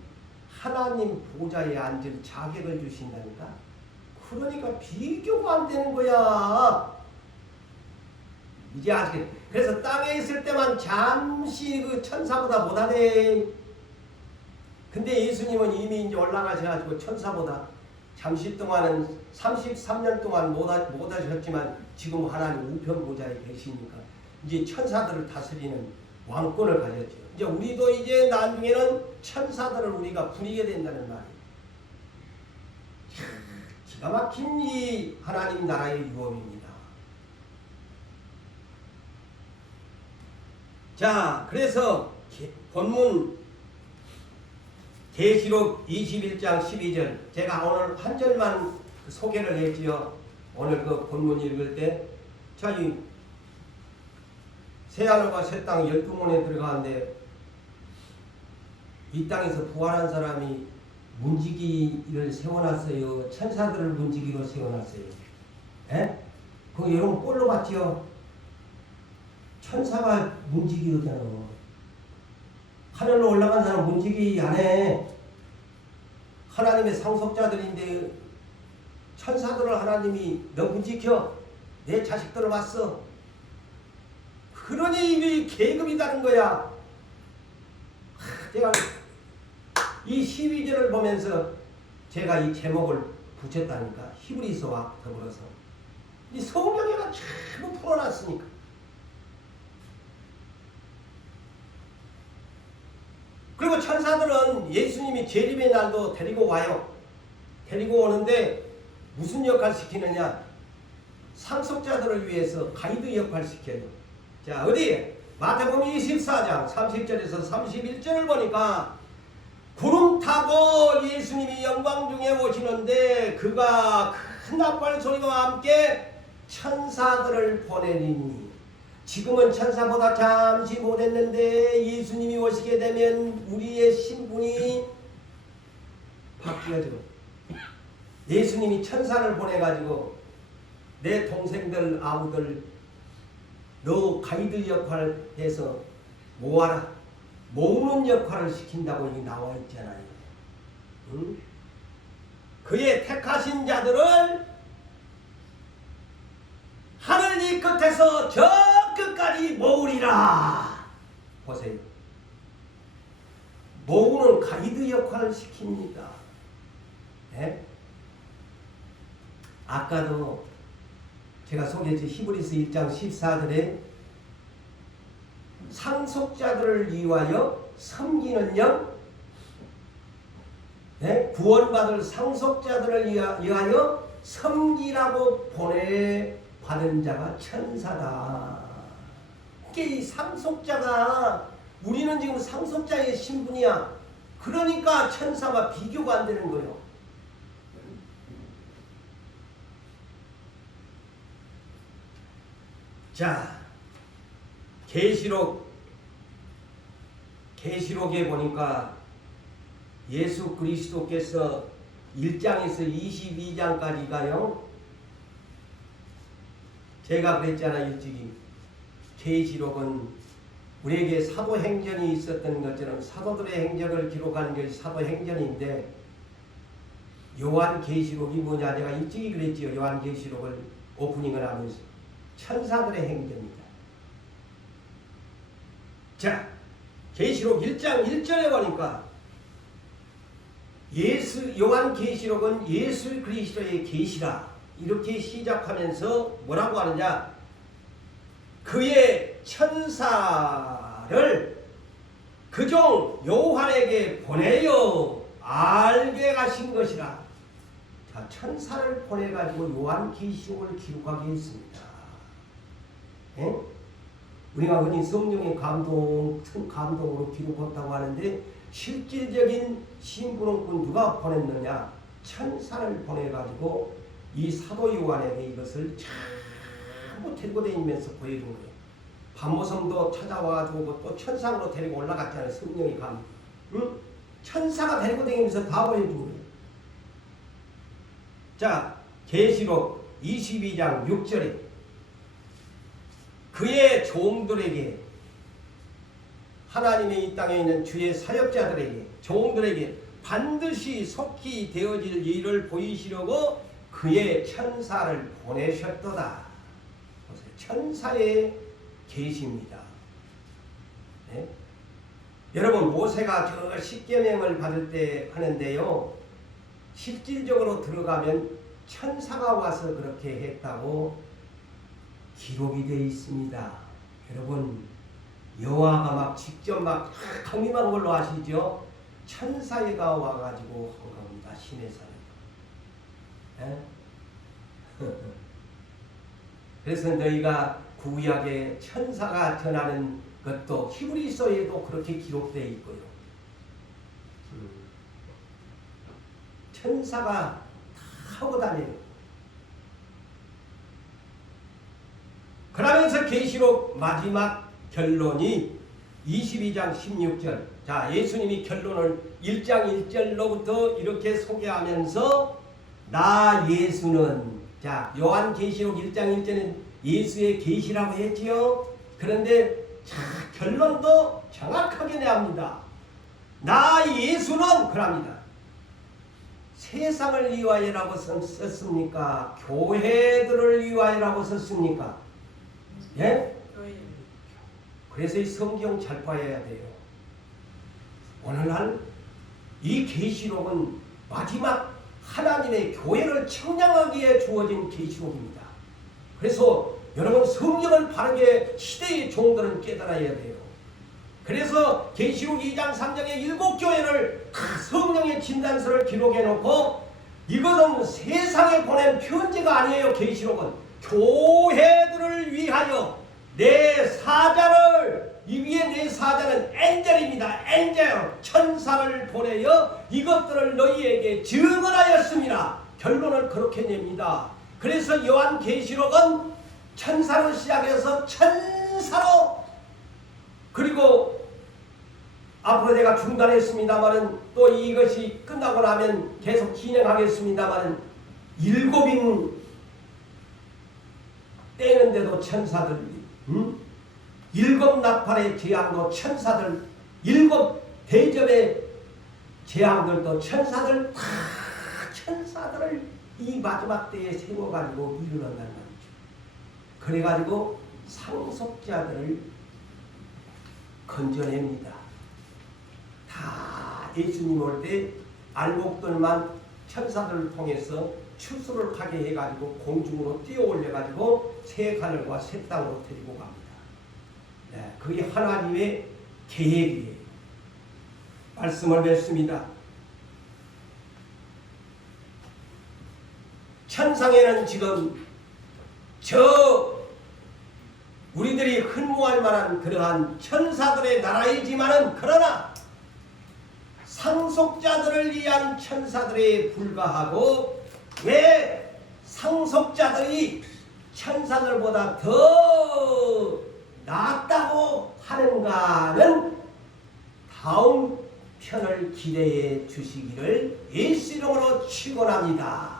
하나님 보좌에 앉을 자격을 주신다니까. 그러니까 비교가 안 되는 거야. 이제 아직 그래서 땅에 있을 때만 잠시 그 천사보다 못하네. 근데 예수님은 이미 이제 올라가셔가지고 천사보다 잠시 동안은 33년 동안 못하셨지만 지금 하나님 우편 보좌에 계시니까 이제 천사들을 다스리는 왕권을 가졌죠. 이제 우리도 이제 나중에는 천사들을 우리가 부리게 된다는 말이에요. 기가 막힌 이 하나님 나라의 유업입니다. 자, 그래서 본문 계시록 21장 12절 제가 오늘 한 절만 소개를 했지요. 오늘 그 본문 읽을 때 자, 이 새하늘과 새 땅 12문에 들어가는데 이 땅에서 부활한 사람이 문지기를 세워놨어요. 천사들을 문지기로 세워놨어요. 에? 그거 여러분 꼴로 봤지요? 천사가 문지기잖아. 하늘로 올라간 사람 문지기 안 해. 하나님의 상속자들인데 천사들을 하나님이 너 문지켜. 내 자식들을 봤어. 그러니 이 계급이다는 거야. 제가 이 12절을 보면서 제가 이 제목을 붙였다니까. 히브리서와 더불어서 이 성경에가 전부 풀어놨으니까. 그리고 천사들은 예수님이 재림의 날도 데리고 와요. 데리고 오는데 무슨 역할 시키느냐? 상속자들을 위해서 가이드 역할 시켜요. 자, 어디? 마태복음 24장 30절에서 31절을 보니까 구름 타고 예수님이 영광 중에 오시는데 그가 큰 나팔 소리와 함께 천사들을 보내리니 지금은 천사보다 잠시 못했는데 예수님이 오시게 되면 우리의 신분이 바뀌어져. 예수님이 천사를 보내가지고 내 동생들 아우들 너 가이드 역할 해서 모아라. 모으는 역할을 시킨다고 여기 나와 있잖아요. 응? 그의 택하신 자들을 하늘 이 끝에서 저 끝까지 모으리라. 보세요. 모으는 가이드 역할을 시킵니다. 네? 아까도 제가 소개했죠. 히브리서 1장 14절에 상속자들을 위하여 섬기는 영, 네? 구원받을 상속자들을 위하여 섬기라고 보내받은 자가 천사다. 이게 상속자가 우리는 지금 상속자의 신분이야. 그러니까 천사와 비교가 안 되는 거예요. 자, 계시록에 보니까 예수 그리스도께서 1장에서 22장까지가요. 제가 그랬잖아요. 일찍이 계시록은 우리에게 사도행전이 있었던 것처럼 사도들의 행적을 기록한 것이 사도행전인데 요한계시록이 뭐냐. 내가 일찍이 그랬지요. 요한계시록을 오프닝을 하면서 천사들의 행전이다. 자, 계시록 1장 1절에 보니까 요한계시록은 예수 그리스도의 계시라 이렇게 시작하면서 뭐라고 하느냐. 그의 천사를 그종 요한에게 보내어 알게 하신 것이라. 자, 천사를 보내가지고 요한계시록을 기록하게 했습니다. 에? 우리가 흔히 성령의 감동으로 기록했다고 하는데 실질적인 신분은 누가 보냈느냐? 천사를 보내가지고 이 사도 요한에게 이것을 전부 들고 다니면서 보여준 거예요. 밤모섬도 찾아와가지고 또 천상으로 데리고 올라갔잖아요. 성령이 감. 응? 천사가 데리고 다니면서 다 보여주고. 자, 계시록 22장 6절에 그의 종들에게, 하나님의 이 땅에 있는 주의 사역자들에게, 종들에게 반드시 속히 되어질 일을 보이시려고 그의 천사를 보내셨도다. 천사의 계시입니다. 네? 여러분, 모세가 저 십계명을 받을 때 하는데요, 실질적으로 들어가면 천사가 와서 그렇게 했다고 기록이 되어 있습니다. 여러분, 여호와가 막 직접 막 강림한 걸로 아시죠? 천사가 와가지고 한 겁니다. 신의 산에. 그래서 너희가 구약에 천사가 전하는 것도 히브리서에도 그렇게 기록되어 있고요. 천사가 다 하고 다녀요. 그러면서 계시록 마지막 결론이 22장 16절. 자, 예수님이 결론을 1장 1절로부터 이렇게 소개하면서 나 예수는, 자, 요한계시록 1장 1절은 예수의 계시라고 했지요. 그런데 자, 결론도 정확하게 내합니다. 나 예수는 그럽니다. 세상을 위하여라고 썼습니까? 교회들을 위하여라고 썼습니까? 예? 그래서 이 성경 잘 봐야 돼요. 오늘날 이 계시록은 마지막 하나님의 교회를 청량하기에 주어진 계시록입니다. 그래서 여러분, 성경을 바르게 시대의 종들은 깨달아야 돼요. 그래서 계시록 2장 3장의 7교회를 성령의 진단서를 기록해 놓고, 이것은 세상에 보낸 편지가 아니에요. 계시록은 교회들을 위하여 내 사자를, 이 위에 내 사자는 엔젤입니다. 엔젤, 천사를 보내어 이것들을 너희에게 증언하였습니다. 결론을 그렇게 냅니다. 그래서 요한계시록은 천사로 시작해서 천사로, 그리고 앞으로 제가 중단했습니다마는 또 이것이 끝나고 나면 계속 진행하겠습니다마는 7인 떼는데도 천사들, 7 나팔의 재앙도 천사들, 7 대접의 재앙들도 천사들, 다 천사들을 이 마지막 때에 세워가지고 이루는단 말이죠. 그래가지고 상속자들을 건져냅니다. 다 예수님 올 때 알목들만 천사들을 통해서 추수를 하게 해가지고 공중으로 뛰어 올려가지고 새 하늘과 새 땅으로 데리고 갑니다. 네, 그게 하나님의 계획이에요. 말씀을 뵙습니다. 천상에는 지금 우리들이 흔모할 만한 그러한 천사들의 나라이지만은, 그러나 상속자들을 위한 천사들에 불과하고, 왜 상속자들이 천사들보다 더 낫다고 하는가는 다음 편을 기대해 주시기를 예수 이름으로 축원합니다.